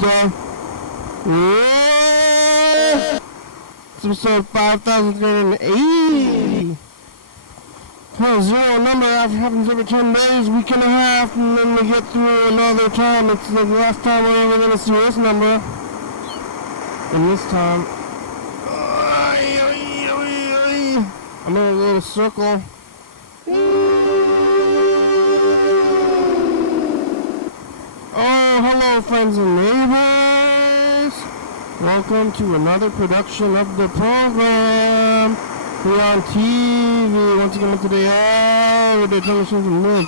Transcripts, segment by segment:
Wednesday. It's episode 5,380. Zero number after happens every 10 days, week and a half, and then we get through another time. It's the last time we're ever going to see this number. And this time, I'm in a little circle. Oh, hello, friends and neighbors. Welcome to another production of the program. We're on TV once again today. Oh, they're telling us something new.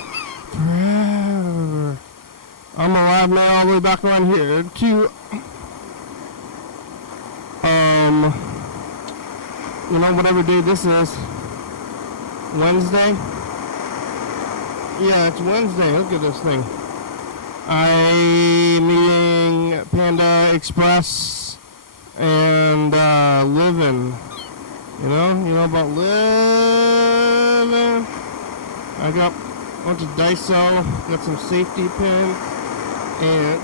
Forever. I'm alive now, all the way back around here to you know, whatever day this is. Wednesday? Yeah, it's Wednesday. Look at this thing. I'm eating Panda Express and living. You know about living. I got a bunch of Daiso, got some safety pins, and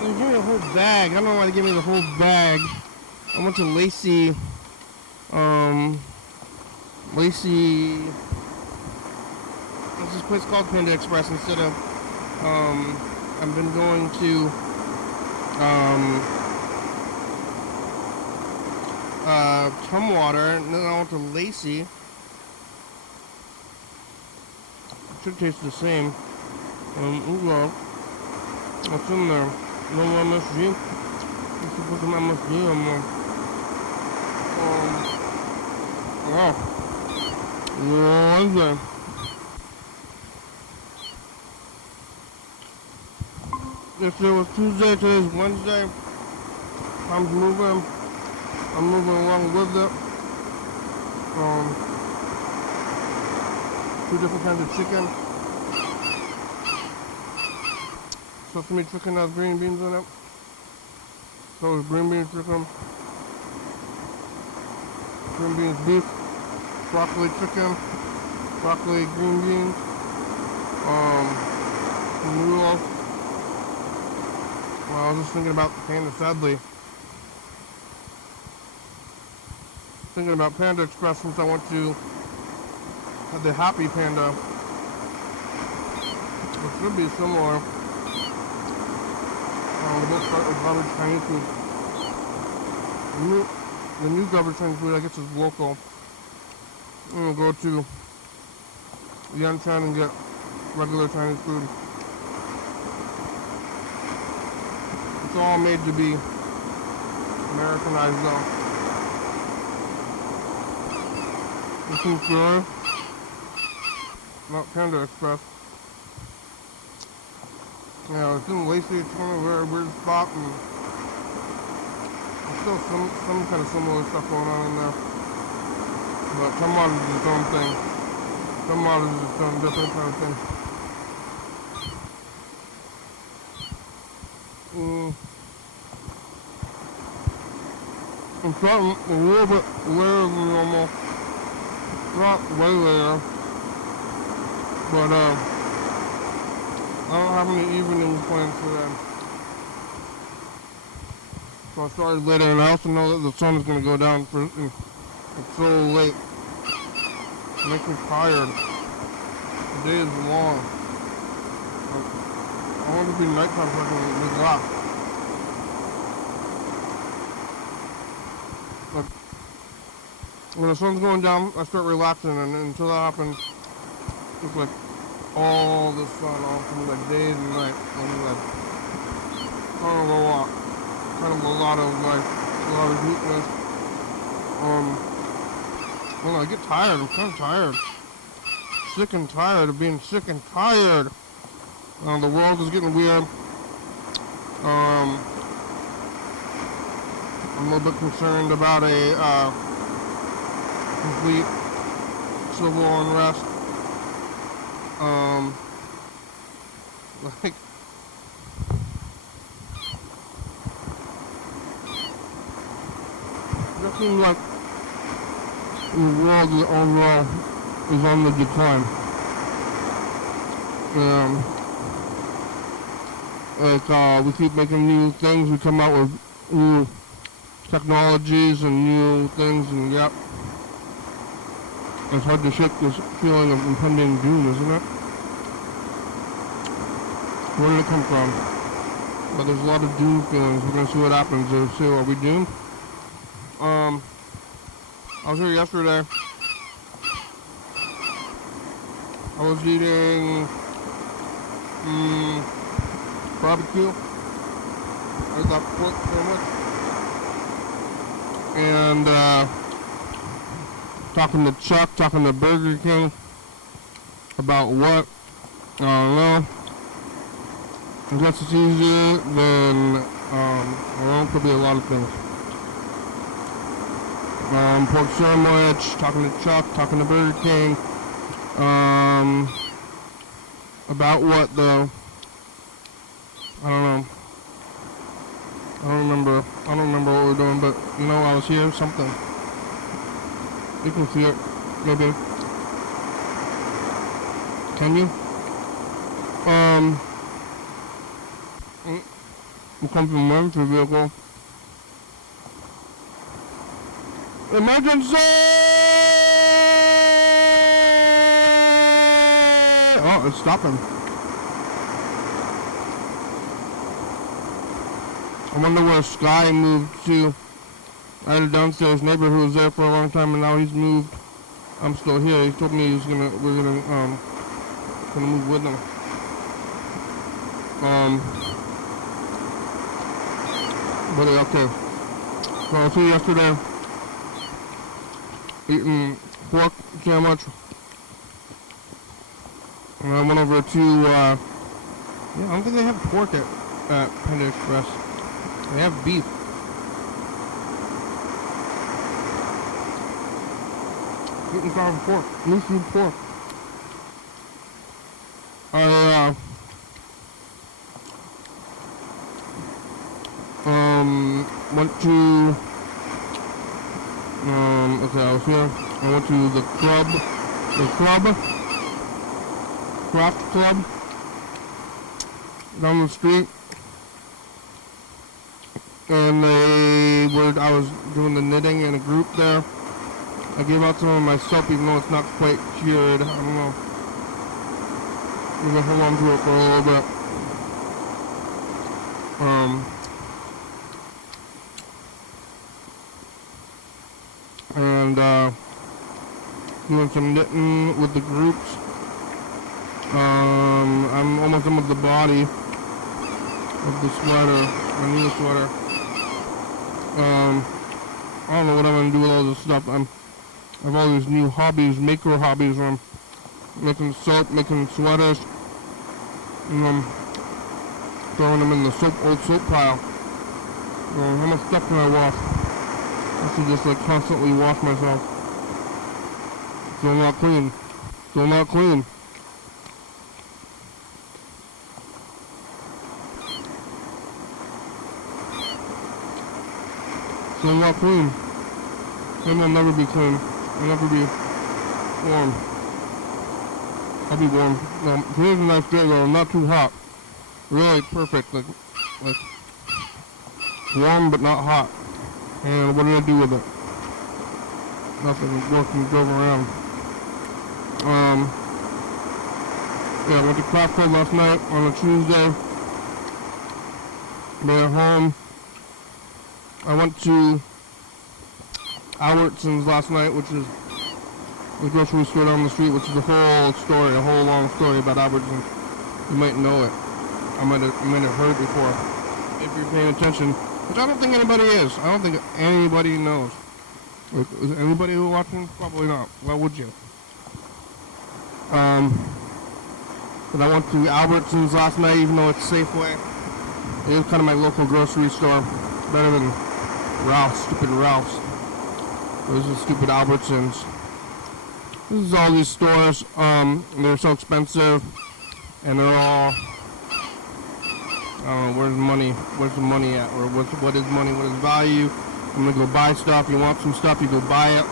they gave me a whole bag. I don't know why they gave me the whole bag. A bunch of lacy, what's this place called? Panda Express. Instead of, I've been going to, Tumwater, and then I went to Lacey. It should taste the same. What's in there? No MSG? You should put some MSG in there. Wow. Wednesday. Yesterday was Tuesday, today's Wednesday. Time's moving. I'm moving along with it. Two different kinds of chicken. Sesame chicken has green beans in it. So is green beans chicken. Green beans beef. Broccoli chicken. Broccoli green beans. Noodles. Well, I was just thinking about Panda, sadly. Thinking about Panda Express since I went to the Happy Panda, which should be similar. They both start with garbage Chinese food. The new garbage Chinese food, I guess, is local. I'm gonna go to Yanshan and get regular Chinese food. It's all made to be Americanized though. This is good. Not Panda Express. Yeah, it's in Lacey. It's kind of a very weird spot, and there's still some kind of similar stuff going on in there. But Tumwater is its own thing. Tumwater is its own different kind of thing. I'm starting a little bit later than normal. Not way later, but I don't have any evening plans today. So I started later, and I also know that the sun is going to go down. It's so late. It makes me tired. The day is long. I want it to be nighttime so I can relax. But when the sun's going down, I start relaxing, and until that happens, it's like all the sun, all from like days and nights. And like kind of a lot of heatness. When I get tired, I'm kind of tired. Sick and tired of being sick and tired. The world is getting weird. I'm a little bit concerned about a complete civil unrest. Like, that seems like the world overall is on the decline. Like, we keep making new things. We come out with new technologies and new things, and yep. It's hard to shake this feeling of impending doom, isn't it? Where did it come from? But there's a lot of doom feelings. We're gonna see what happens. See, are we doomed? I was here yesterday. I was eating barbecue. I got pork sandwich. And talking to Chuck, talking to Burger King about what? I don't know. I guess it's easier than, well, it could be a lot of things. Pork sandwich, talking to Chuck, talking to Burger King. About what though? I don't know. I don't remember what we're doing, but you know, I was here, something. You can see it, maybe. Can you? We come from emergency vehicle. Emergency! Oh, it's stopping. I wonder where Sky moved to. I had a downstairs neighbor who was there for a long time, and now he's moved. I'm still here. He told me we're gonna move with him. But okay. So I was here yesterday, eating pork sandwich, and I went over to yeah, I don't think they have pork at Panda Express. They have beef. Eating farm pork, new food pork. I went to okay, I was here. I went to the craft club down the street, and I was doing the knitting in a group there. I gave out some of my soap, even though it's not quite cured. I don't know. I'm gonna hold on to it for a little bit. And doing some knitting with the groups. I'm almost done with the body of the sweater, my new sweater. I don't know what I'm gonna do with all this stuff. I have all these new hobbies, maker hobbies, where I'm making soap, making sweaters, and I'm throwing them in the old soap pile. How much stuff can I wash? I should just like constantly wash myself. Still not clean. Still not clean. Still not clean. Maybe I'll never be clean. I'll never be warm. I'll be warm. Today's a nice day though, not too hot. Really perfect, like warm but not hot. And what did I do with it? Nothing. Working, drove around. Yeah, I went to craft club last night on a Tuesday. Been at home. I went to Albertsons last night, which is the grocery store down the street, which is a whole story, a whole long story about Albertsons. You might know it. You might have heard it before. If you're paying attention, which I don't think anybody is. I don't think anybody knows. Like, is anybody who watching? Probably not. Why would you? But I went to Albertsons last night, even though it's Safeway. It is kind of my local grocery store. Better than Ralph's, stupid Ralph's. Those are stupid Albertsons. This is all these stores. They're so expensive, and they're all. I don't know, where's the money at, or what is money, what is value. I'm gonna go buy stuff. You want some stuff, you go buy it,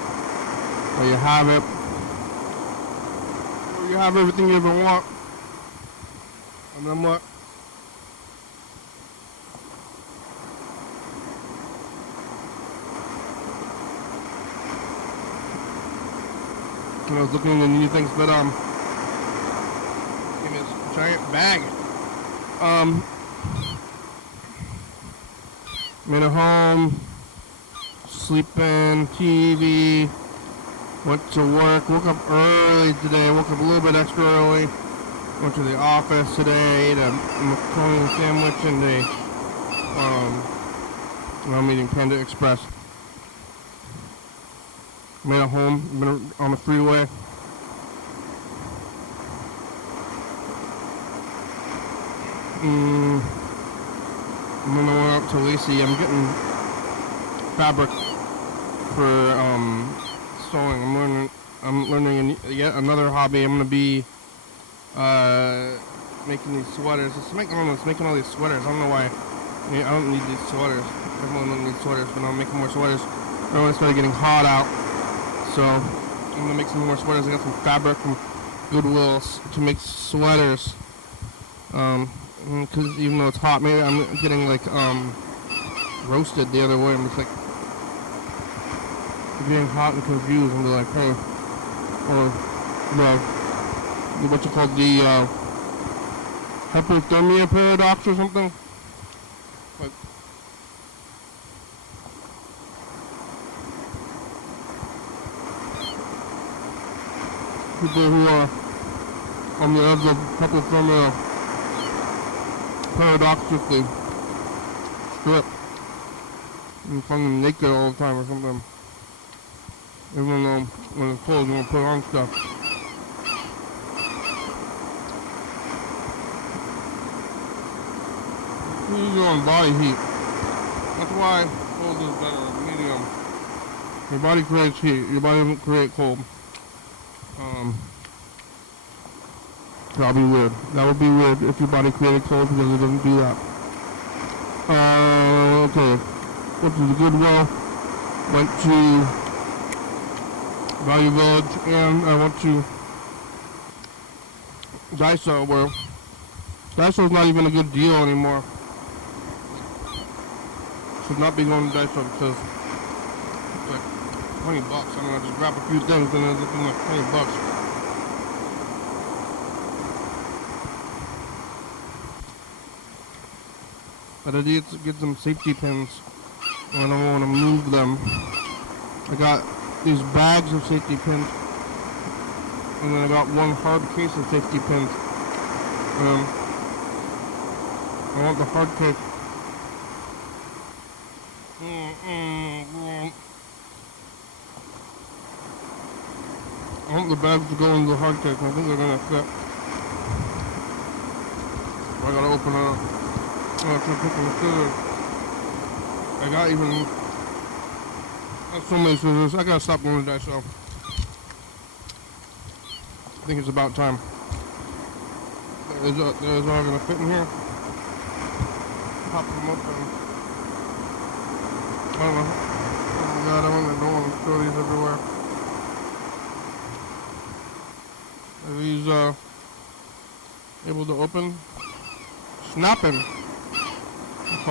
or you have it, or you have everything you ever want, and then what? And I was looking into new things, but give me this giant bag. Made it home, sleeping, TV, went to work, woke up early today, woke up a little bit extra early, went to the office today, ate a macaroni sandwich and I'm eating Panda Express. Made it home, been on the freeway. I'm gonna go out to Lacey. I'm getting fabric for sewing. I'm learning yet another hobby. I'm gonna be making these sweaters. It's making all these sweaters. I don't know why. I don't need these sweaters. I don't need sweaters, but I'm making more sweaters. I know it started getting hot out, so I'm gonna make some more sweaters. I got some fabric from Goodwill to make sweaters. Because even though it's hot, maybe I'm getting like roasted the other way. I'm just like getting hot and confused and be like, hey, or what's it called, the hypothermia paradox or something. Like, people who are on the edge of hypothermia paradoxically strip and find them naked all the time or something. Even though when it's cold you want to put on stuff. You're on body heat. That's why cold is better, medium. Your body creates heat, your body doesn't create cold. That'll be weird. That would be weird if your body created cold because it doesn't do that. Okay. Went to the Goodwill. Went to Value Village, and I went to Daiso, where Daiso's not even a good deal anymore. Should not be going to Daiso because it's like $20. I'm gonna just grab a few things and it's looking like $20. But I need to get some safety pins and I don't want to move them. I got these bags of safety pins and then I got one hard case of safety pins. I want the hard case. I want the bags to go into the hard case. I think they're gonna fit. I gotta open it up. Oh, it's pick the scissors. I got so many scissors. I gotta stop doing that, so I think it's about time. There's all gonna fit in here. Pop them open. I don't know. Oh god, I don't want to throw these everywhere. Are these able to open? Snapping. Oh.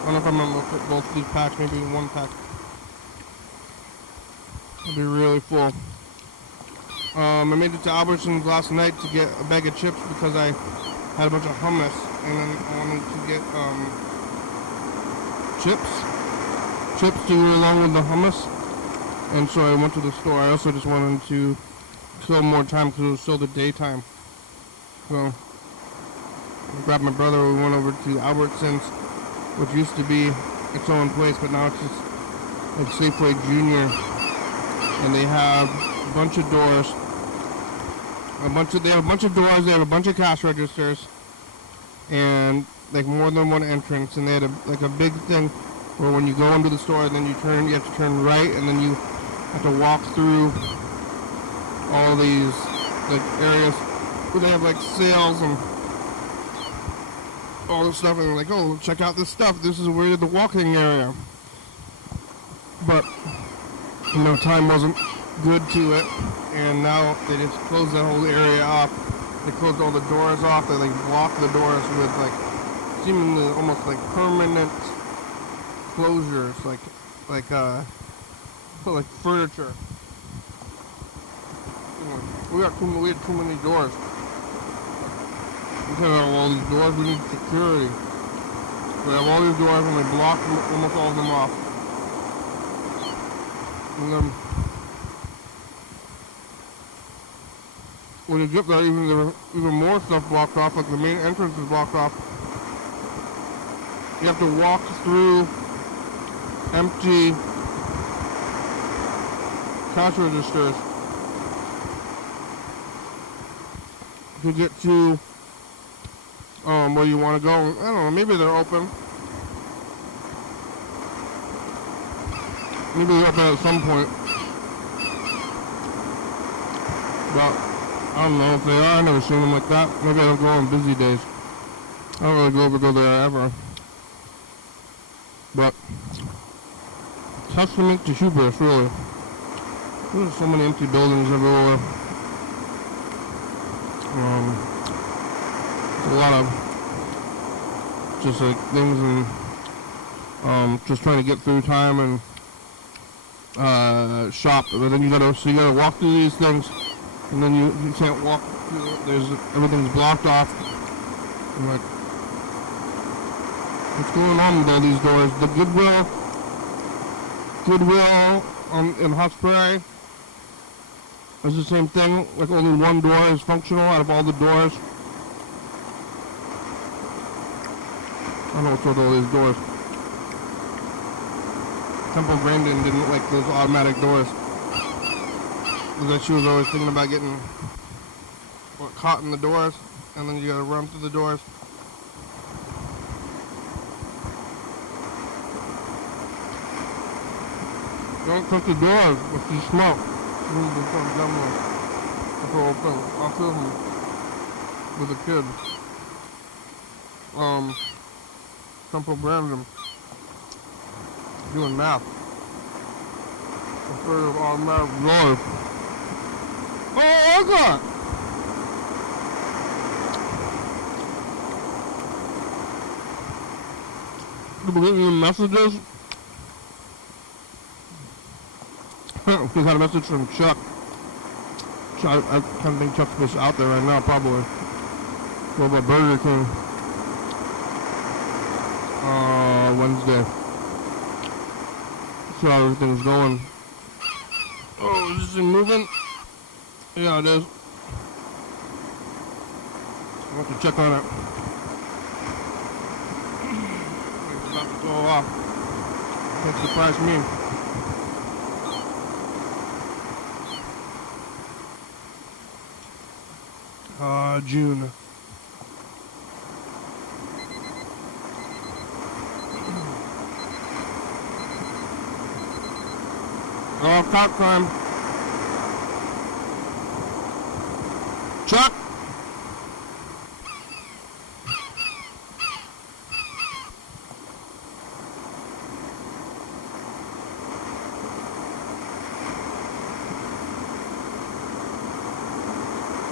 I don't know if I'm gonna fit both these packs, maybe one pack. It'll be really full. I made it to Albertsons last night to get a bag of chips because I had a bunch of hummus and then I wanted to get chips to go along with the hummus. And so I went to the store. I also just wanted to kill more time because it was still the daytime. So I grabbed my brother. We went over to Albertsons, which used to be its own place, but now it's just like Safeway Junior. And they have a bunch of doors. They have a bunch of doors. They have a bunch of cash registers, and like more than one entrance. And they had a big thing where when you go into the store, then you have to turn right, and then you have to walk through all these like areas where they have like sales and all this stuff, and they're like, oh, check out this stuff. This is where the walking area. But time wasn't good to it, and now they just closed that whole area off. They closed all the doors off. They like blocked the doors with like seemingly almost like permanent closures, like furniture. We had too many doors. We can't have all these doors. We need security. We have all these doors and they block almost all of them off. And then when you get there, even more stuff blocked off, like the main entrance is blocked off. You have to walk through empty cash registers to get to where you want to go. I don't know, maybe they're open. Maybe they're open at some point. But I don't know if they are. I've never seen them like that. Maybe I don't go on busy days. I don't really go there ever. But testament to hubris, really. There's so many empty buildings everywhere. A lot of just like things and just trying to get through time and shop. But then you gotta walk through these things, and then you can't walk through. Everything's blocked off. I'm like, what's going on with all these doors? The Goodwill in Hot Spray is the same thing. Like only one door is functional out of all the doors. I don't know what's with all these doors. Temple Grandin didn't like those automatic doors. Because she was always thinking about getting caught in the doors, and then you gotta run through the doors. Don't touch the doors if you smoke. That's the whole thing. I'll film with a kid. Temple Brandon doing math. Instead of automatic doors. Oh, I got! People getting the messages? We got a message from Chuck. I kind of think Chuck's supposed out there right now, probably. What about Burger King? Wednesday. See how everything's going. Oh, is this thing moving? Yeah, it is. I'll have to check on it. It's about to go off. Can't surprise me. June. Oh, cop crime. Chuck!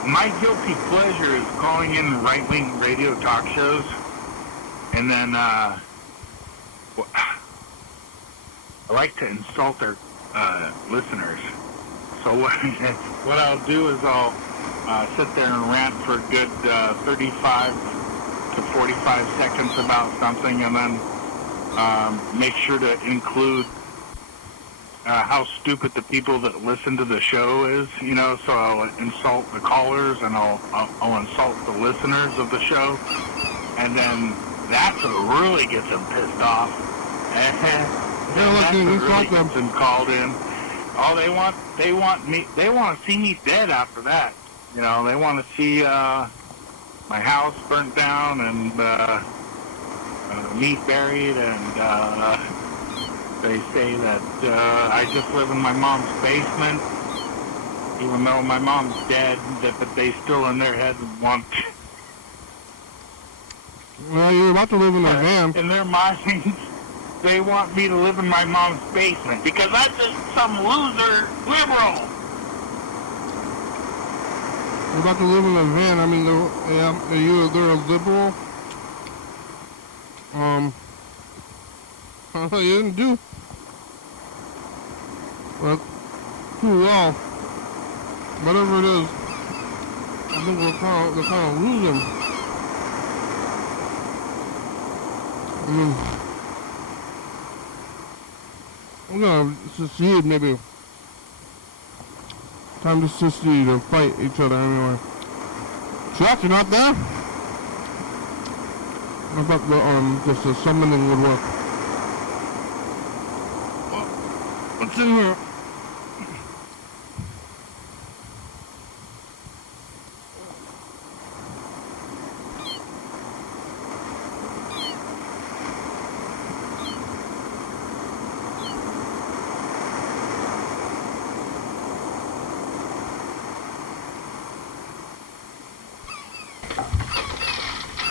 My guilty pleasure is calling in right-wing radio talk shows, and then I like to insult their listeners. So what I'll do is I'll sit there and rant for a good 35 to 45 seconds about something, and then make sure to include how stupid the people that listen to the show is, you know, so I'll insult the callers and I'll insult the listeners of the show, and then that's what really gets them pissed off. And that's what really gets them called in. Oh, they want to see me dead after that. You know, they want to see my house burnt down and me buried, and they say that I just live in my mom's basement, even though my mom's dead, but they still in their head want... Well, you're about to live in a van. In their minds, they want me to live in my mom's basement, because that's just some loser liberal. You're about to live in a van. I mean, they're a liberal. You didn't do well, too well. Whatever it is, I think they're kind of losing. We're gonna secede, maybe. Time to secede or fight each other anyway. Chuck, you're not there? I thought just the summoning would work. What's in here?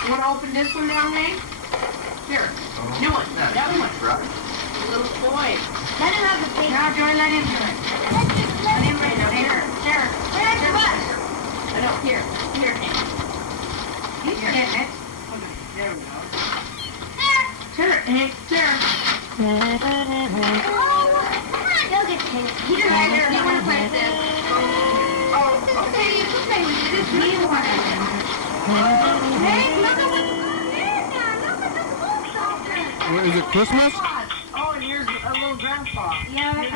You want to open this one now, Hank? Here. New one. That one. Right. A little toy. Let him have the paper. Now, Joy, let him do it. Let him right now. Here. Here. Where's the bus? I know. Here. Here, Hank. He's getting it. There we go. Here, Hank. Here. Come on, go get the paper. You want to play with this? Oh, okay. You can play with this. Me one. Hey, look at what's there now. Look at the books out there. What, is it Christmas? Oh, and here's a little grandpa. Yeah, that's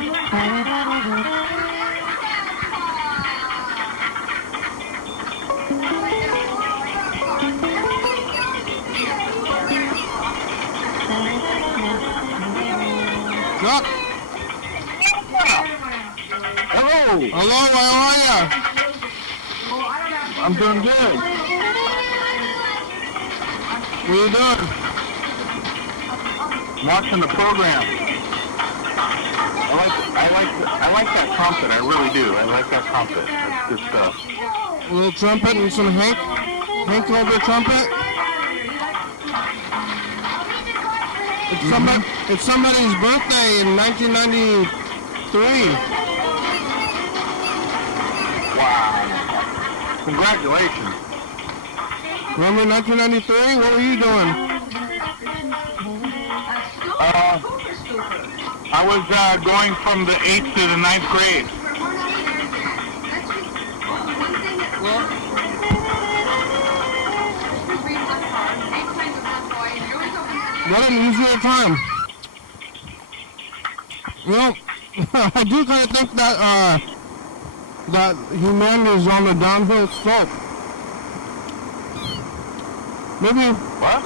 Chuck! Hello! Hello, how are ya? I'm doing good. What are you doing? Watching the program. I like that trumpet. I really do. I like that trumpet. That's good stuff. A little trumpet and some Hank? Hank over trumpet? It's somebody's birthday in 1993. Wow. Congratulations. Remember 1993? What were you doing? I was going from the 8th to the 9th grade. What an easier time. Well, I do kind of think that that humanity is on the downhill slope. Maybe What?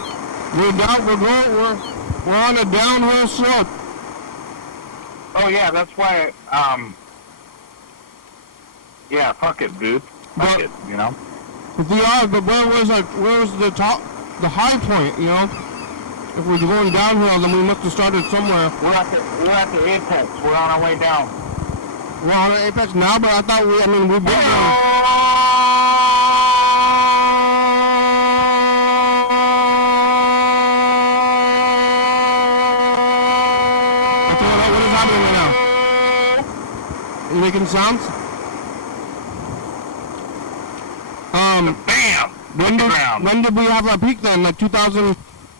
we're on a downhill slope. Oh yeah, that's why. Yeah, fuck it, dude. Fuck it, you know. But where was the top, the high point? You know, if we're going downhill, then we must have started somewhere. We're at the apex. We're on our way down. We're on the apex now, but I thought we've been going. What is happening right now? You making sounds? Bam! When did we have our peak then? Like 2000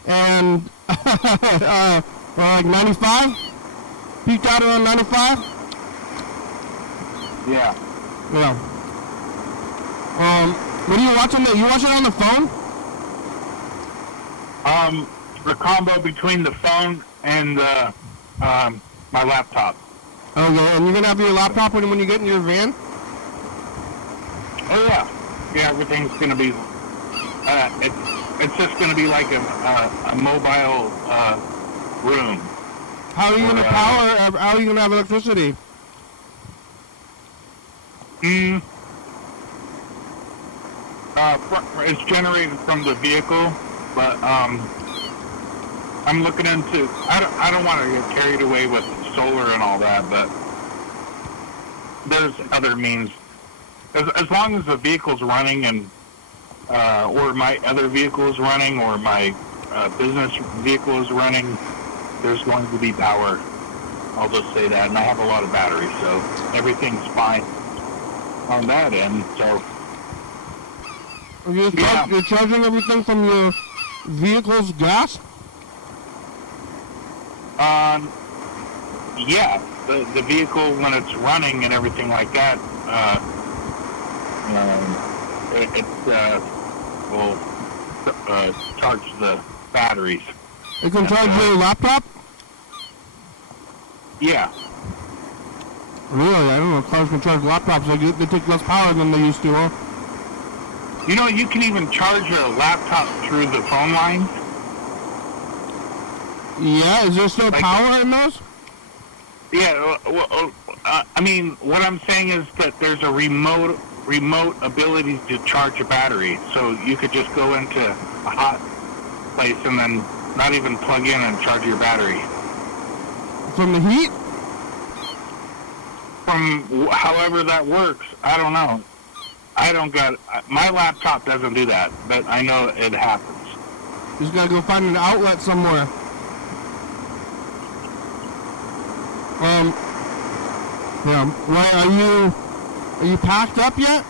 and like 95? Peaked out around 95? Yeah. Yeah. What are you watching? You watch it on the phone? The combo between the phone and my laptop. Okay, and you're gonna have your laptop when you get in your van? Oh yeah. Yeah, everything's gonna be. It's just gonna be like a mobile room. How are you gonna power? How are you gonna have electricity? It's generated from the vehicle, but I'm looking into. I don't want to get carried away with solar and all that, but there's other means. As long as the vehicle's running and or my other vehicle is running or my business vehicle is running, there's going to be power. I'll just say that, and I have a lot of batteries, so everything's fine on that end. So You're charging everything from your vehicle's gas? Yeah, the vehicle when it's running and everything like that, it will charge the batteries. It can charge your laptop? Yeah. Really? I don't know if cars can charge laptops. They take less power than they used to, huh? You know, you can even charge your laptop through the phone lines. Yeah, is there still power in those? Yeah, I mean, what I'm saying is that there's a remote ability to charge a battery. So you could just go into a hot place and then not even plug in and charge your battery. From the heat? From however that works, I don't know. My laptop doesn't do that, but I know it happens. You just gotta go find an outlet somewhere. Yeah. Right, are you packed up yet?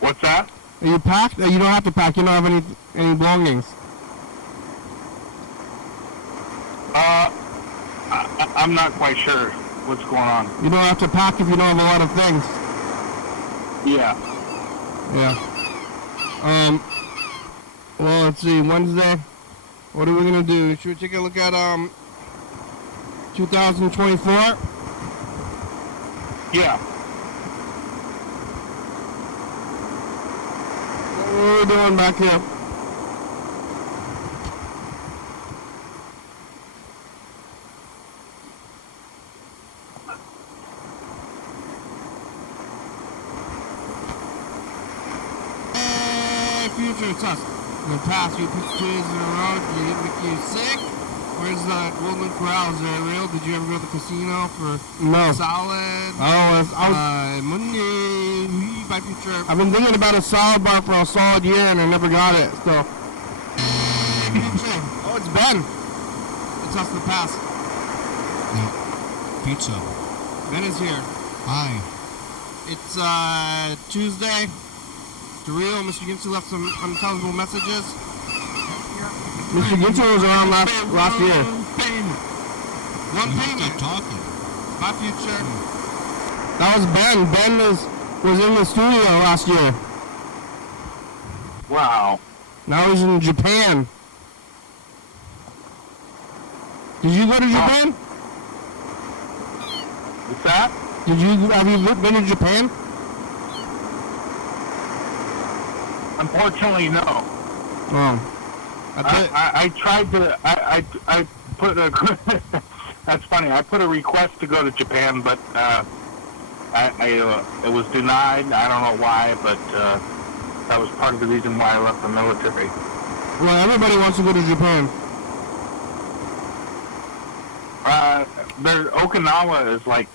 What's that? Are you packed? You don't have to pack. You don't have any belongings. I'm not quite sure what's going on. You don't have to pack if you don't have a lot of things. Yeah. Yeah. Well, let's see. Wednesday. What are we gonna do? Should we take a look at 2024? Yeah. What are we doing back here? Future, it's us. In the past, you put 2 days in a row, did it make you sick? Where's the Golden Corral? Is that real? Did you ever go to the casino for salad? I was Monday, by future. I've been thinking about a salad bar for a solid year and I never got it, so. Oh, it's Ben. It's us in the past. No. Pizza. Ben is here. Hi. It's Tuesday. To real, Mr. Ginsu left some unintelligible messages. Mr. Ginsu was around last year. One payment. Stop talking. My future. That was Ben. Ben was in the studio last year. Wow. Now he's in Japan. Did you go to Japan? What's that? Have you been to Japan? Unfortunately, no. Oh. I tried to. I put a. That's funny. I put a request to go to Japan, but it was denied. I don't know why, but that was part of the reason why I left the military. Well, everybody wants to go to Japan. Okinawa is like.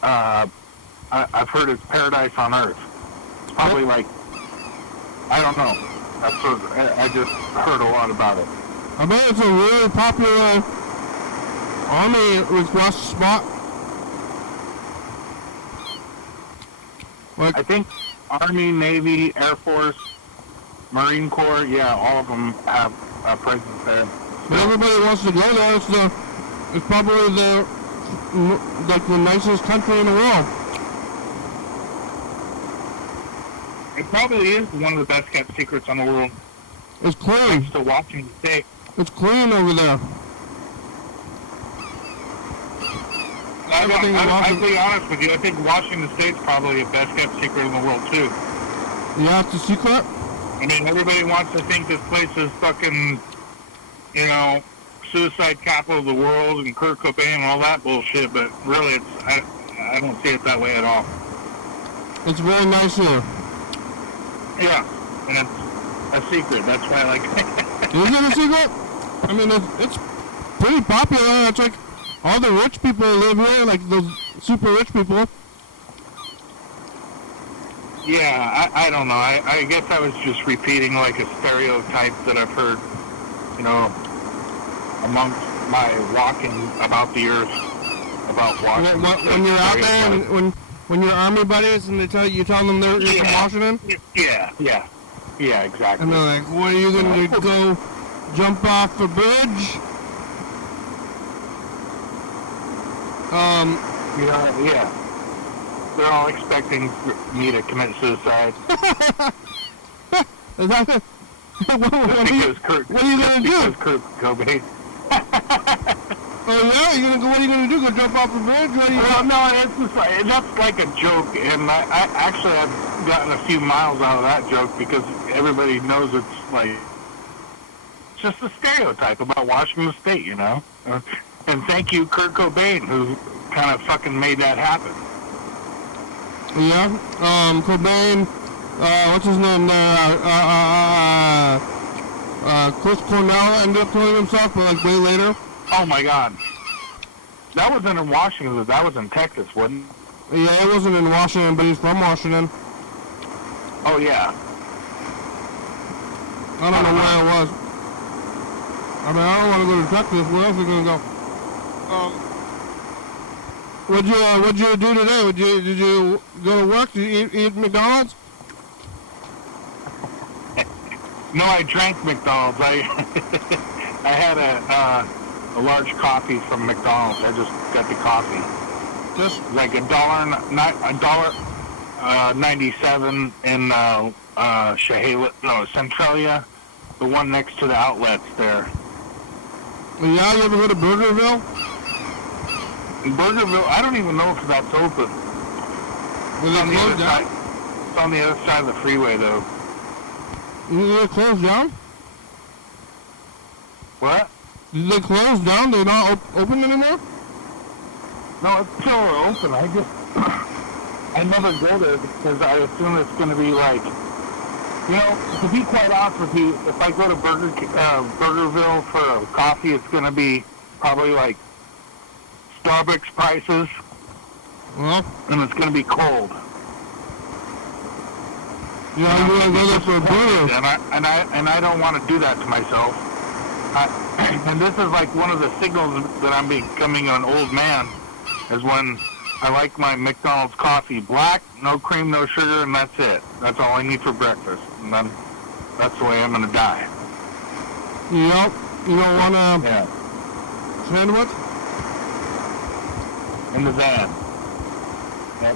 I've heard it's paradise on earth. It's probably like. I don't know. I just heard a lot about it. I bet it's a really popular army response spot. Like, I think Army, Navy, Air Force, Marine Corps, yeah, all of them have a presence there. But everybody wants to go there. It's probably the nicest country in the world. It probably is one of the best kept secrets in the world. It's clean. Next to Washington State. It's clean over there. I'll be honest with you. I think Washington State's probably the best kept secret in the world too. Yeah, it's a secret? I mean, everybody wants to think this place is fucking, suicide capital of the world and Kurt Cobain and all that bullshit, but really, I don't see it that way at all. It's really nice here. Yeah, and it's a secret. That's why I like it. Is it a secret? I mean, it's pretty popular. It's like all the rich people live here, like those super rich people. Yeah, I don't know. I guess I was just repeating like a stereotype that I've heard, amongst my walking about the earth, about Washington. When you're out there, and when you're army buddies, and you tell them you're from Washington. Yeah, exactly. And they're like, "What are you gonna go jump off a bridge?" You know, yeah. They're all expecting me to commit suicide. Is that what are you gonna do? Because Kurt Cobain. Oh yeah, what are you gonna do? Go jump off the bridge? Well, no, it's just like, that's like a joke, and I actually I've gotten a few miles out of that joke because everybody knows it's like it's just a stereotype about Washington State, you know. And thank you, Kurt Cobain, who kind of fucking made that happen. Yeah, Cobain. What's his name? Chris Cornell ended up killing himself, but like way later. Oh my God. That wasn't in Washington. That was in Texas, wasn't it? Yeah, it wasn't in Washington, but he's from Washington. Oh yeah. I don't know where it was. I mean, I don't want to go to Texas. Where else are we gonna go? What'd you do today? Did you go to work? Did you eat McDonald's? No, I drank McDonald's. I had a large coffee from McDonald's. I just got the coffee. Just like $1.97 in Centralia, the one next to the outlets there. Yeah, you ever go to Burgerville? Burgerville, I don't even know if that's open. It's on the other side. It's on the other side of the freeway, though. Did they close down? What? Did they close down? They're not open anymore? No, it's still open. I never go there because I assume it's going to be like, you know, to be quite honest with you, if I go to Burgerville for a coffee, it's going to be probably like Starbucks prices, and it's going to be cold. Yeah, I'm going to go there for a burger. And I don't want to do that to myself. And this is like one of the signals that I'm becoming an old man, is when I like my McDonald's coffee black, no cream, no sugar, and that's it. That's all I need for breakfast. And then that's the way I'm going to die. Yep. You don't want a sandwich? In the van.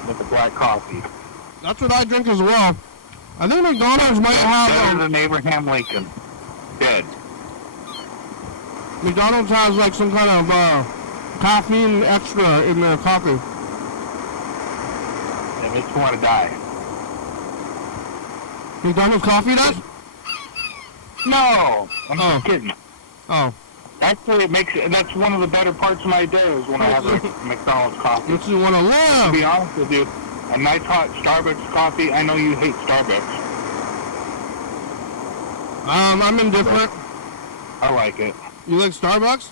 With the black coffee. That's what I drink as well. I think McDonald's might have... Better than Abraham Lincoln. Dead. McDonald's has like some kind of caffeine extra in their coffee. It makes me want to die. McDonald's coffee does? No! I'm just kidding. Oh. Actually, that's one of the better parts of my day is when I have a McDonald's coffee. Makes you want to live. To be honest with you, a nice hot Starbucks coffee. I know you hate Starbucks. I'm indifferent. I like it. You like Starbucks?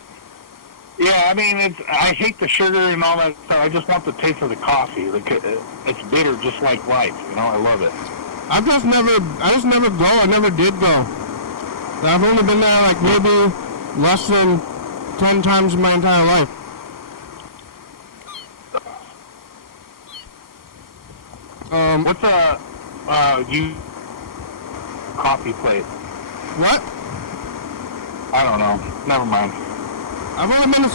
Yeah, I mean, I hate the sugar and all that stuff. I just want the taste of the coffee. It's bitter, just like life. You know, I love it. I just never go. I never did go. I've only been there like maybe less than 10 times in my entire life. What's you coffee place? What? I don't know. Never mind. I've been to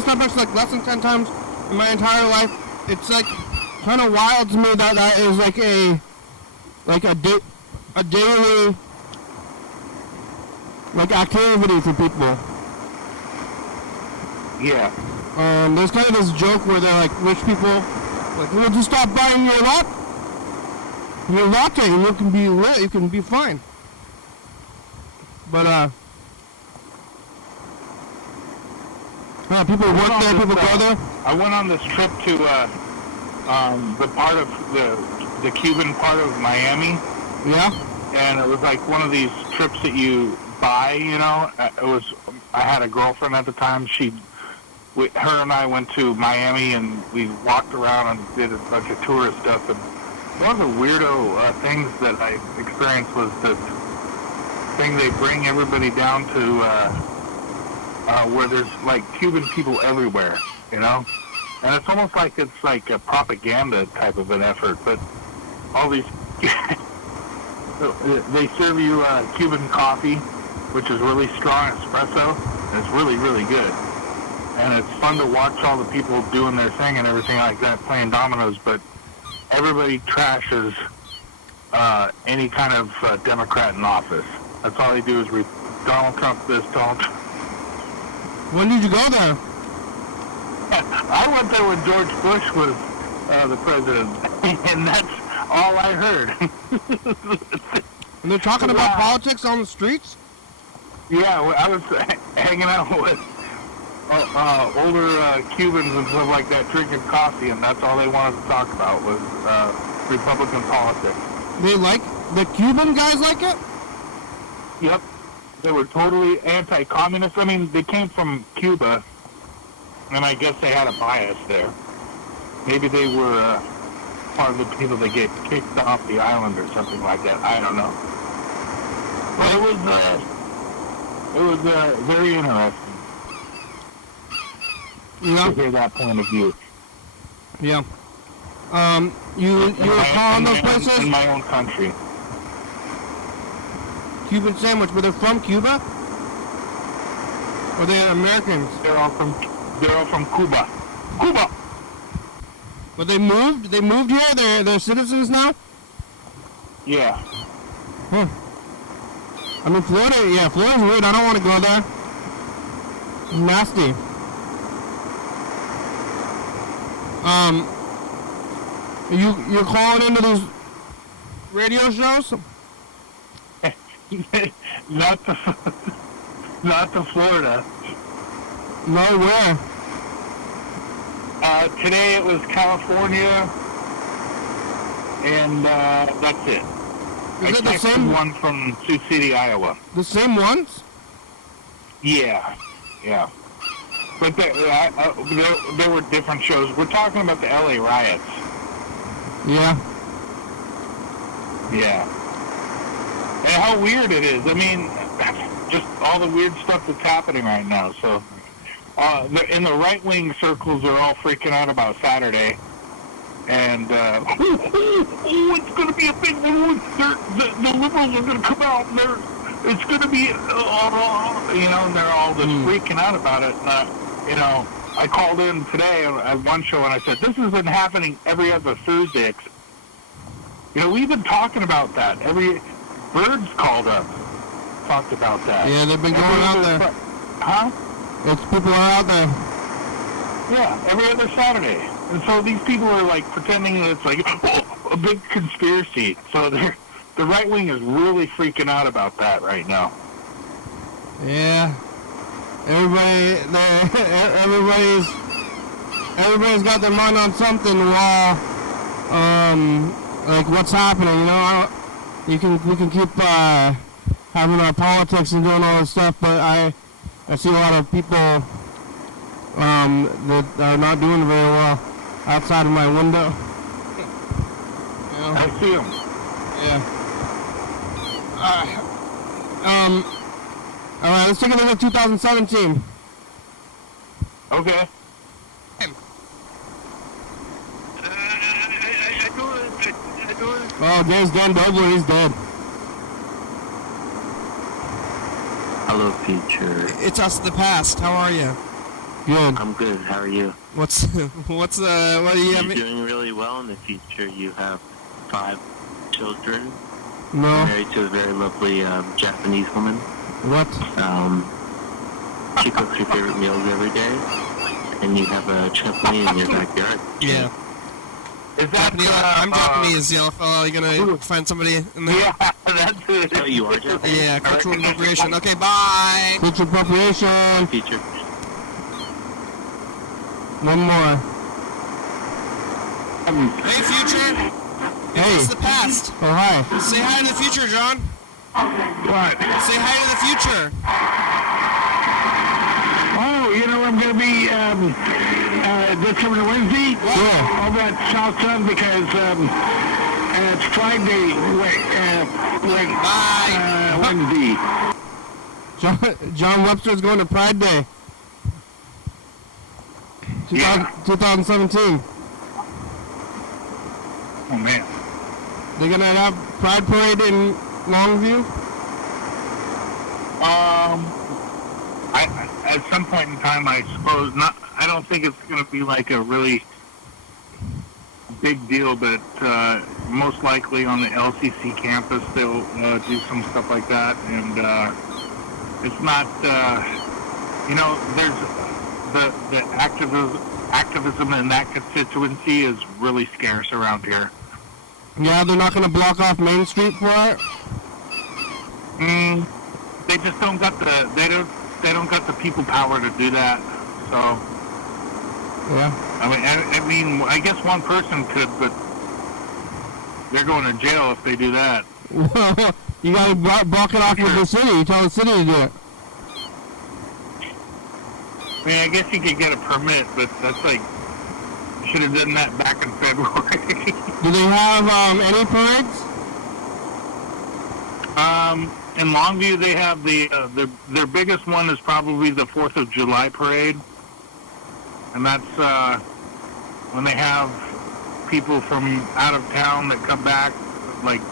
Starbucks like less than 10 times in my entire life. It's like kind of wild to me that is like a daily like activity for people. Yeah. There's kind of this joke where they're like rich people like, we'll just stop buying your latte and you can be lit, you can be fine. But people work there, people go there. I went on this trip to the part of the Cuban part of Miami. Yeah. And it was like one of these trips that you buy, you know. I had a girlfriend at the time. Her and I went to Miami and we walked around and did a bunch of tourist stuff. And one of the weirdo things that I experienced was this thing they bring everybody down to where there's like Cuban people everywhere, you know? And it's almost like it's like a propaganda type of an effort, but all these, they serve you Cuban coffee, which is really strong espresso, and it's really, really good. and it's fun to watch all the people doing their thing and everything like that, playing dominoes, but everybody trashes any kind of Democrat in office. That's all they do is read Donald Trump this, Donald Trump. When did you go there? I went there when George Bush was the president, and that's all I heard. And they're talking about politics on the streets? Yeah, I was hanging out with older Cubans and stuff like that, drinking coffee, and that's all they wanted to talk about was Republican politics. They like, the Cuban guys like it? Yep. They were totally anti-communist. I mean, they came from Cuba, and I guess they had a bias there. Maybe they were part of the people that get kicked off the island or something like that. I don't know. But it was very interesting to hear that point of view. Yeah. You were calling those places? In my own country. Cuban sandwich, but they're from Cuba? Or they're Americans? They're all from Cuba. Cuba! But they moved here? They're citizens now? Yeah. Huh. I mean, Florida's weird. I don't want to go there. It's nasty. You're calling into these radio shows? Not to Florida. No, where? Today it was California, and that's it. Is it the texted same one from Sioux City, Iowa. The same ones? Yeah. But there were different shows. We're talking about the LA riots. Yeah. Yeah. And how weird it is. I mean, just all the weird stuff that's happening right now. So, in the right-wing circles, they're all freaking out about Saturday. And, it's going to be a big one. The liberals are going to come out, and it's going to be, and they're all just freaking out about it. And, I called in today at one show, and I said, this has been happening every other Thursday. We've been talking about that. Birds called up, talked about that. Yeah, they've been going out there. Huh? It's people are out there. Yeah, every other Saturday. And so these people are like pretending that it's like a big conspiracy. So the right wing is really freaking out about that right now. Yeah. Everybody's got their mind on something while like what's happening, we can keep having our politics and doing all this stuff, but I see a lot of people that are not doing very well outside of my window. I see them. Yeah. All right, let's take a look at 2017. Okay. Oh, there's Dan Dobler. He's dead. Hello, future. It's us, the past. How are you? Good. I'm good. How are you? What do you have? You're doing really well in the future. You have 5 children. No. Married to a very lovely Japanese woman. What? She cooks your favorite meals every day, and you have a trampoline in your backyard. Yeah. Is that I'm Japanese, yellow fellow. You gonna find somebody in there? Yeah, that's it. Oh, you are Japanese? Yeah, cultural appropriation. Okay, bye. Cultural appropriation. Future. One more. Hey, future. Hey. It's the past. Oh, hi. Say hi to the future, John. What? Say hi to the future. Oh, I'm going to be this coming Wednesday. Yeah. Over at South Sun because it's Friday. Wednesday. John Webster's going to Pride Day. Yeah. 2017. Oh, man. They're going to have Pride Parade in Longview? at some point in time, I suppose not. I don't think it's going to be like a really big deal, but most likely on the LCC campus they'll do some stuff like that, and it's not. There's the activism in that constituency is really scarce around here. Yeah, they're not going to block off Main Street for it. They just don't got they don't got the people power to do that. So yeah, I mean, I guess one person could, but they're going to jail if they do that. You got to block it off with the city. You tell the city to do it. I mean, I guess you could get a permit, but that's like, should have done that back in February. Do they have any parades? In Longview, they have their biggest one is probably the 4th of July parade, and that's when they have people from out of town that come back, like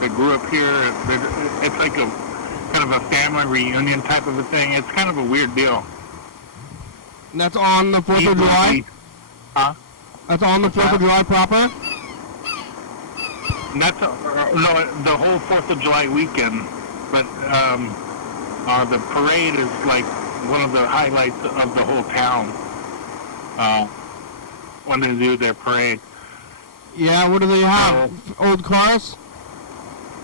they grew up here. It's like a kind of a family reunion type of a thing. It's kind of a weird deal. And that's on the 4th of July? Huh? That's on the 4th of July proper? And that's no, the whole 4th of July weekend, but the parade is like one of the highlights of the whole town when they do their parade. Yeah, what do they have? Old cars?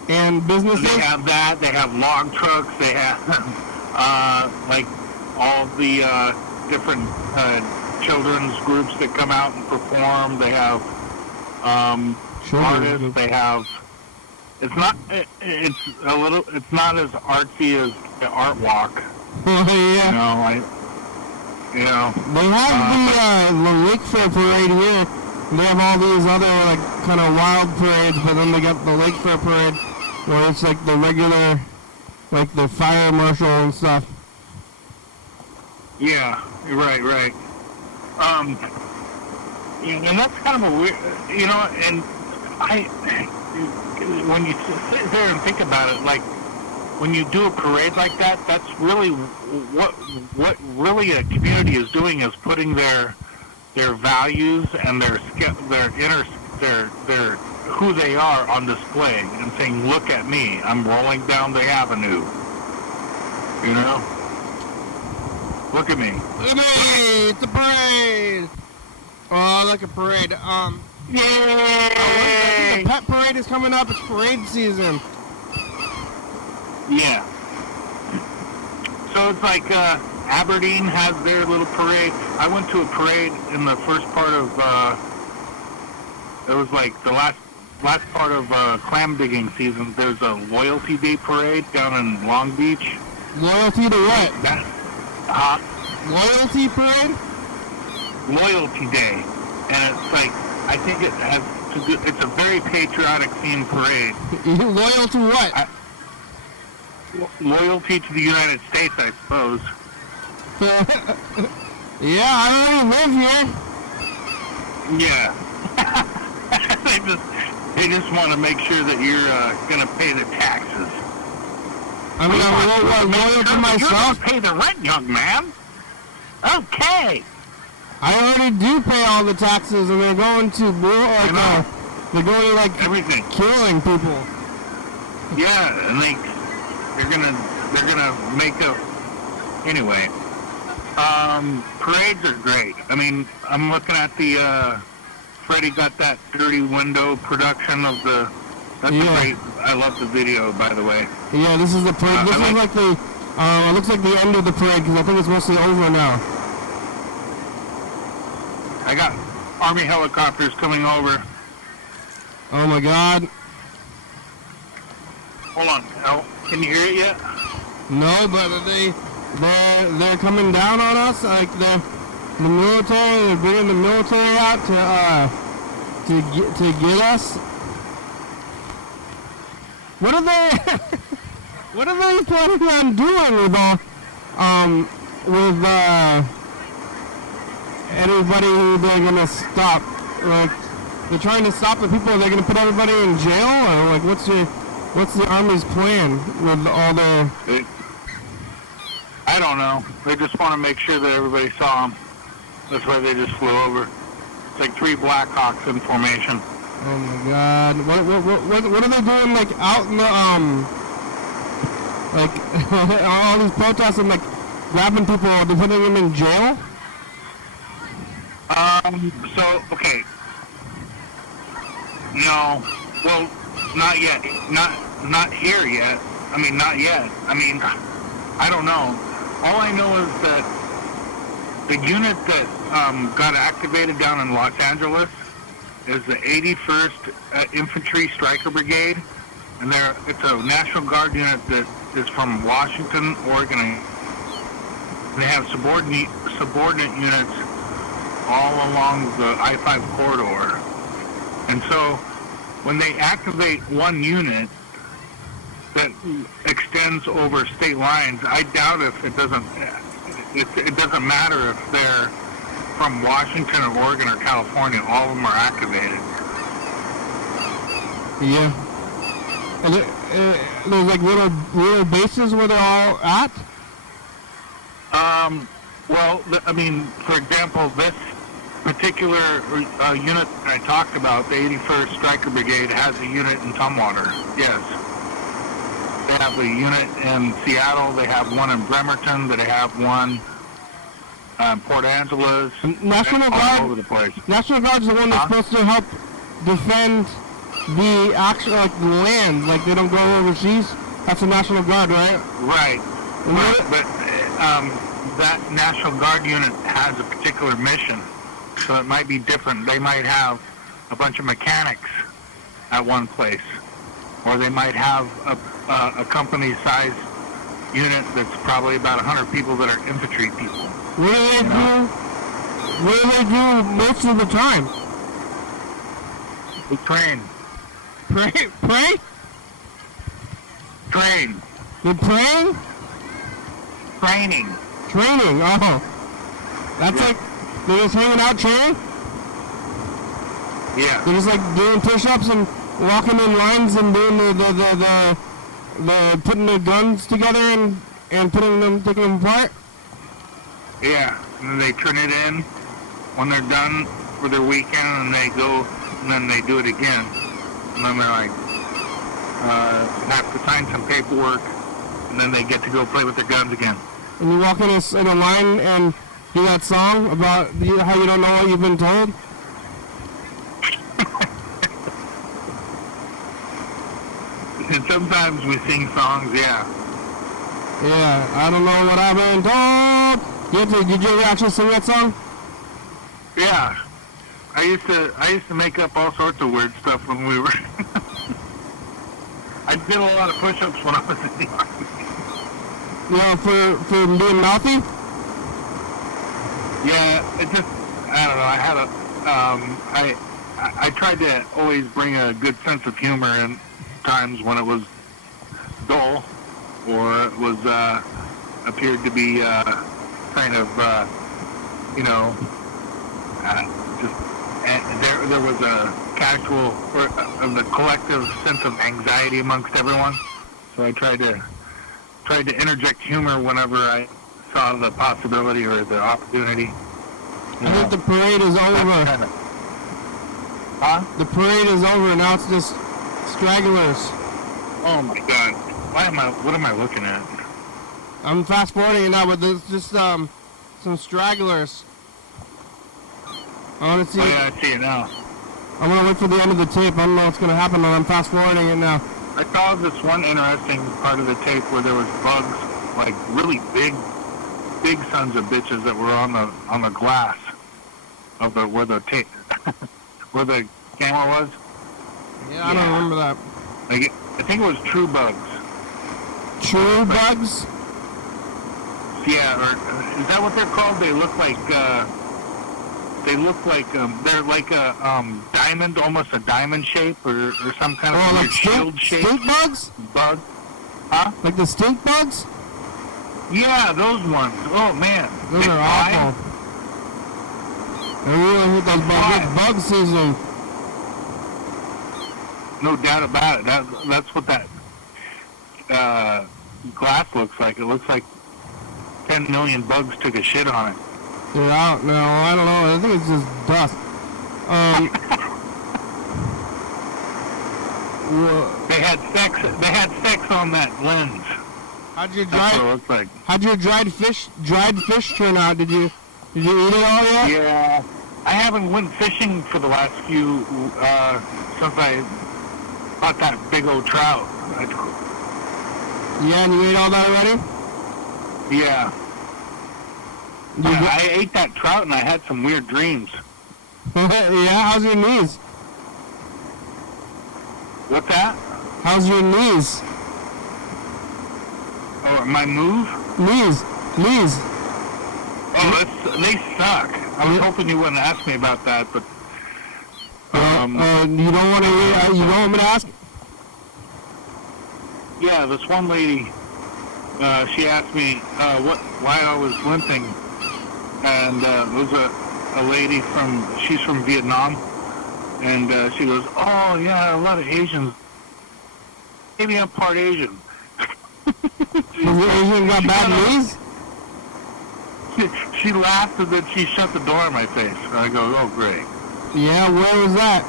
And businesses? They have that. They have log trucks. They have like all the different children's groups that come out and perform. They have artists. They have. It's not. It's a little. It's not as artsy as the art walk. Yeah. You know. They have the Lake Fair parade here. They have all these other like kind of wild parades, but then they got the Lake Fair parade where it's like the regular, like the fire marshal and stuff. Yeah. Right. And that's kind of a weird, and when you sit there and think about it, like, when you do a parade like that, that's really what really a community is doing is putting their values and their who they are on display and saying, look at me, I'm rolling down the avenue, Look at me. Look at me! It's a parade! Oh, I like a parade. Yay! The pet parade is coming up. It's parade season. Yeah. So it's like Aberdeen has their little parade. I went to a parade in the first part of, it was like the last part of clam digging season. There's a Loyalty Day parade down in Long Beach. Loyalty to what? Loyalty parade? Loyalty Day. And it's like, I think it has to do, it's a very patriotic themed parade. Loyal to what? Loyalty to the United States, I suppose. Yeah, I already live here. Yeah. they just want to make sure that you're going to pay the taxes. I mean, I'm loyal to myself. You're pay the rent, young man. Okay. I already do pay all the taxes, and they're going to they're going to like everything, killing people. Yeah, and they're gonna make a anyway. Parades are great. I mean, I'm looking at the Freddie got that dirty window production of the. That's great. I love the video, by the way. Yeah, this is the parade. This is like the. It looks like the end of the parade because I think it's mostly over now. I got Army helicopters coming over. Oh my God. Hold on. Oh, can you hear it yet? No, but they're coming down on us. Like the military, they're bringing the military out to get us. What are they? What are they planning on doing with anybody who they're gonna stop? Like, they're trying to stop the people. They're gonna put everybody in jail, or like, what's the Army's plan with all their? I don't know. They just want to make sure that everybody saw them. That's why they just flew over. It's like 3 Blackhawks in formation. Oh my God! What are they doing? Like out in the like all these protests and like grabbing people, are they putting them in jail? So okay. No, well, not yet. Not here yet. I mean, not yet. I mean, I don't know. All I know is that the unit that got activated down in Los Angeles is the 81st Infantry Stryker Brigade, and it's a National Guard unit that is from Washington, Oregon. And they have subordinate units all along the I-5 corridor. And so when they activate one unit that extends over state lines, I doubt if it doesn't matter if they're from Washington or Oregon or California, all of them are activated. Yeah. And there's like little bases where they're all at? Well, I mean, for example, this particular unit I talked about, the 81st Stryker Brigade, has a unit in Tumwater. Yes. They have a unit in Seattle. They have one in Bremerton. They have one Port Angeles. National Guard, all over the place. National Guard's the one that's supposed to help defend the actual the land, like they don't go overseas. That's the National Guard, right? Right. But that National Guard unit has a particular mission, so it might be different. They might have a bunch of mechanics at one place, or they might have a company-sized unit that's probably about 100 people that are infantry people. What do they do? What do they do most of the time? We train. Pray? Train. You're praying? Training. Training, oh. That's like, they're just hanging out training? Yeah. They're just like doing push-ups and walking in lines and doing the putting the guns together and taking them apart? Yeah. And then they turn it in when they're done for their weekend, and they go, and then they do it again. And then they're like, have to sign some paperwork, and then they get to go play with their guns again. And you walk in a line and do that song about how you don't know what you've been told? And sometimes we sing songs, yeah. Yeah, I don't know what I've been told. Did you ever actually sing that song? Yeah. I used to make up all sorts of weird stuff when we were... I did a lot of push-ups when I was in the Army. Yeah, for being mouthy? Yeah, it just, I don't know, I had I tried to always bring a good sense of humor in times when it was dull, or it was, appeared to be, kind of, just, there was a casual, or the collective sense of anxiety amongst everyone, so I tried to interject humor whenever I saw the possibility or the opportunity. I think the parade is over. Huh? The parade is over, now it's just stragglers. Oh my God! What am I looking at? I'm fast forwarding it now, but there's just some stragglers. I want to see. Oh yeah, I see it now. I want to wait for the end of the tape. I don't know what's going to happen, and I'm fast forwarding it now. I saw this one interesting part of the tape where there was bugs, like really big sons of bitches that were on the glass of where the tape where the camera was. Yeah, I don't remember that. Like I think it was true bugs. True bugs? Yeah, or is that what they're called? They look like they're like a diamond, almost a diamond shape, or some kind of weird shield shape. Stink bugs? Bug? Huh? Like the stink bugs? Yeah, those ones. Oh man, those are awful. I really hate those bugs. It's bug season. No doubt about it. That's what that glass looks like. It looks like 10 million bugs took a shit on it. They're out now. I don't know. I think it's just dust. They had sex on that lens. How'd your That's what it looks like. How'd your dried fish turn out? Did you eat it all yet? Yeah, I haven't went fishing for the last few since I caught that big old trout. Yeah, and you ate all that already? Yeah. I ate that trout and I had some weird dreams. Yeah, how's your knees? What's that? How's your knees? Oh, my move? Knees. Oh, they suck. I was hoping you wouldn't ask me about that, but you don't want me to ask? yeah, this one lady, she asked me why I was limping, and it was a lady she's from Vietnam, and she goes, oh yeah, a lot of Asians. Maybe I'm part Asian. Asian got bad knees? She laughed and then she shut the door in my face. And I go, oh great. Yeah, where was that?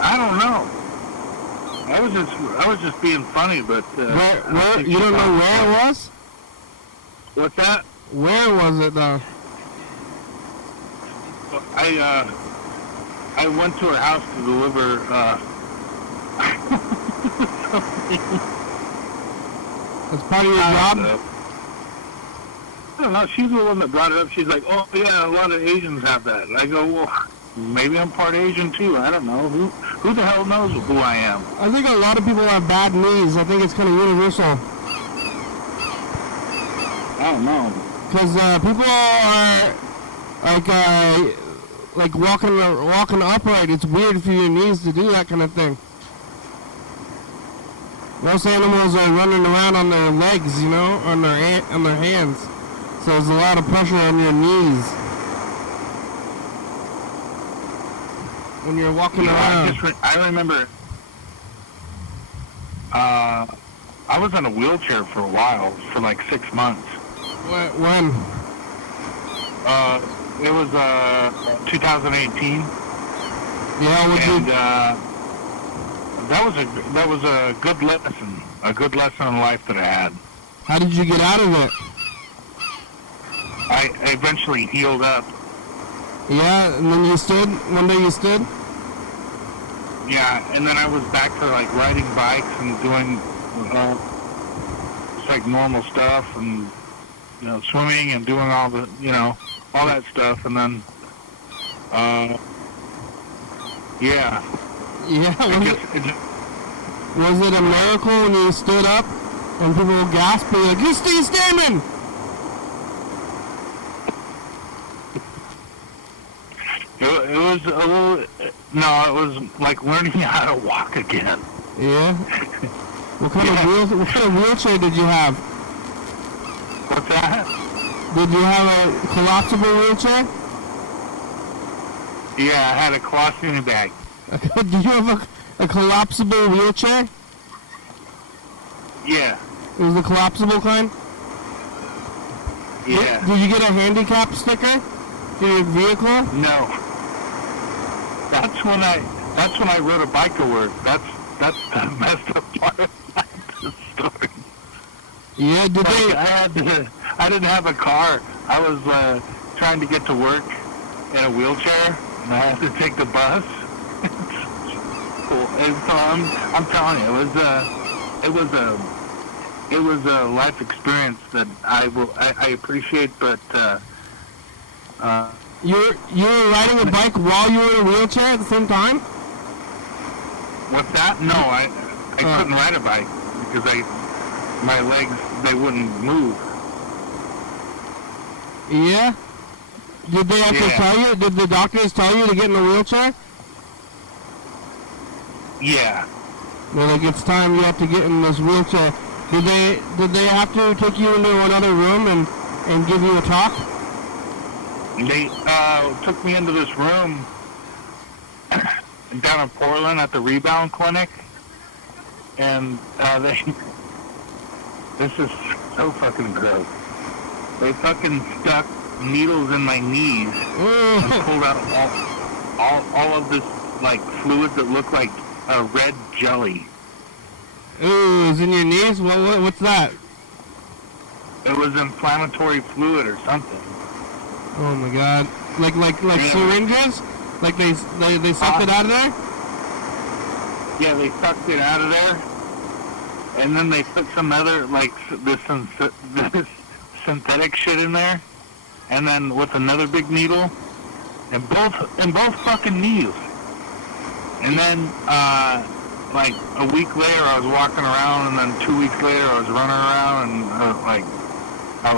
I don't know. I was just being funny, but where you don't know where it was? What's that? Where was it though? I went to her house to deliver That's part of your job? I don't know. She's the one that brought it up. She's like, oh yeah, a lot of Asians have that. And I go, well, maybe I'm part Asian too. I don't know. Who the hell knows who I am? I think a lot of people have bad knees. I think it's kind of universal. I don't know. Because people are like walking upright. It's weird for your knees to do that kind of thing. Most animals are running around on their legs, you know, on their hands. So there's a lot of pressure on your knees when you're walking around. I remember I was in a wheelchair for a while, for like 6 months. When? It was 2018. Yeah, and that was a good lesson in life that I had. How did you get out of it? I eventually healed up. Yeah, and then you stood? One day you stood? Yeah, and then I was back to like riding bikes and doing just like normal stuff, and you know, swimming and doing all the, you know, all that stuff, and then yeah. Yeah, was it a miracle when you stood up and people were gasping like, you stay standing? It was a little, no, it was like learning how to walk again. Yeah? What kind of wheelchair did you have? What's that? Did you have a collapsible wheelchair? Yeah, I had a colostomy bag. Did you have a collapsible wheelchair? Yeah. It was the collapsible kind? Yeah. Did you get a handicap sticker for your vehicle? No. That's when I rode a bike to work. That's the messed up part of the story. Yeah, did they? I didn't have a car. I was trying to get to work in a wheelchair, and I had to take the bus. Cool. And so I'm telling you, it was a life experience that I appreciate, but you were riding a bike while you were in a wheelchair at the same time? What's that? No, I couldn't ride a bike because my legs, they wouldn't move. Yeah? Did they actually tell you? Did the doctors tell you to get in a wheelchair? Yeah. They're like, it's time you have to get in this wheelchair. Did they have to take you into another room and give you a talk? They took me into this room down in Portland at the Rebound Clinic, and this is so fucking gross. They fucking stuck needles in my knees and Ooh. pulled out all of this like fluid that looked like a red jelly. Ooh, is in your knees? What's that? It was inflammatory fluid or something. Oh my god. Like Yeah. syringes? Like they sucked it out of there? Yeah, they sucked it out of there, and then they put some other like this synthetic shit in there, and then with another big needle, and both fucking knees. And then like a week later, I was walking around, and then 2 weeks later, I was running around, and I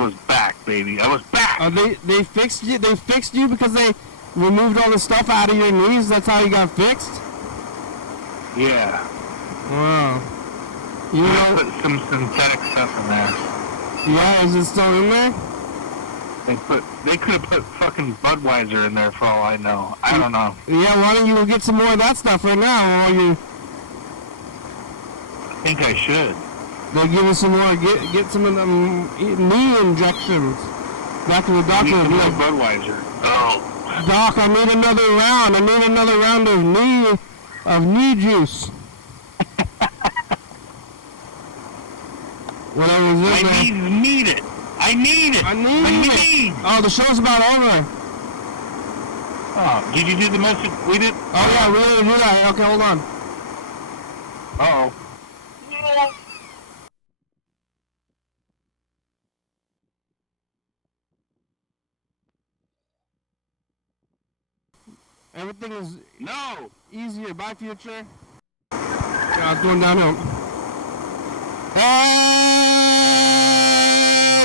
was back, baby. I was back. They fixed you. They fixed you because they removed all the stuff out of your knees. That's how you got fixed. Yeah. Wow. You They know? put some synthetic stuff in there. Yeah. Is it still in there? They could have put fucking Budweiser in there for all I know. I don't know. Yeah. Why don't you go get some more of that stuff right now? While you I think I should. they give you some more. Get some of them knee injections. Back to the I doctor. need And some be more like, Budweiser. Oh. Doc, I need another round. I need another round of knee juice. Whatever was My it, man? knees need it. I need it. I My need it. knees. Oh, the show's about over. Oh, did you do the message? We did. Oh yeah, we didn't do that. Okay, hold on. Uh-oh. Everything is No. easier. Bye, future. Yeah, it's going downhill. Hey,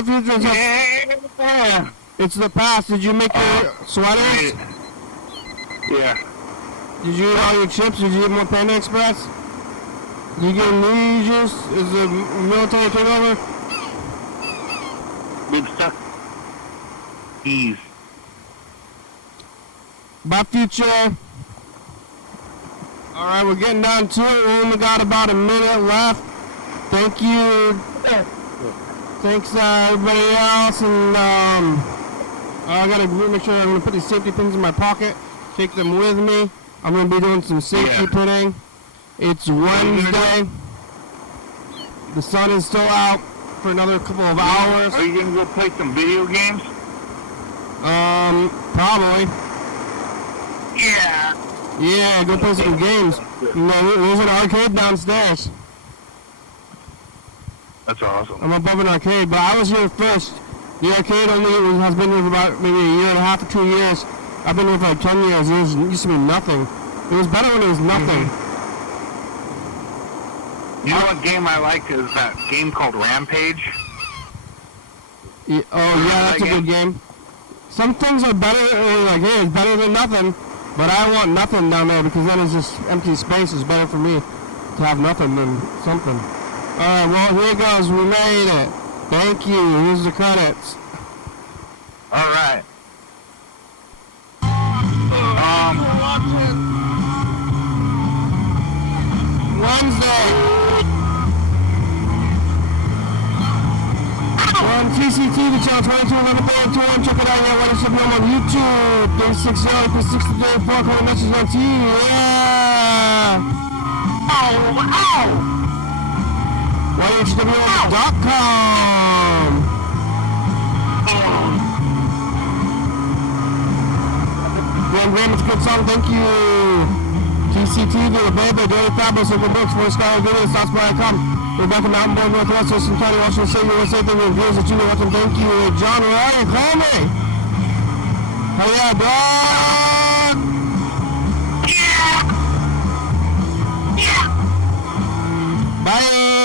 future. Yeah. It's the past. Did you make your sweaters? Yeah. Did you eat all your chips? Did you eat more Panda Express? Did you get knee juice? Is the military takeover? We've stuck. Knees. Bye, future. Alright, we're getting down to it. We only got about a minute left. Thank you. Thanks, everybody else. And, I gotta make sure I'm gonna put these safety pins in my pocket. Take them with me. I'm gonna be doing some safety pinning. It's Wednesday. The sun is still out for another couple of hours. Are you gonna go play some video games? Probably. Yeah. Yeah, go play some games. No, there's an arcade downstairs. That's awesome. I'm above an arcade, but I was here first. The arcade only has been here for about maybe a year and a half or 2 years. I've been here for like 10 years. It used to be nothing. It was better when it was nothing. You know what game I liked is that game called Rampage? Yeah, oh, yeah, that's a good game. Some things are better, like, hey, it's better than nothing. But I want nothing down there because then it's just empty space. It's better for me to have nothing than something. Alright, well, here goes. We made it. Thank you. Here's the credits. Alright. Wednesday. We're on TCTV channel 2211.21. Check it out here. YDHWM on YouTube. 360 360 4 code message on TV. Yeah. Ow, ow. YDHWM.com. Graham, it's a good song. Thank you. TCTV, the baby, Dairy Fabulous, Open Books, Voice Sky, Video, Stops.com. Rebecca Mountain Boy, Northwest, Thurston County, Washington State, USA, thank you, viewers that you are watching, thank you. John Ryan, call me. Hell yeah, dog. Yeah. Yeah. Bye.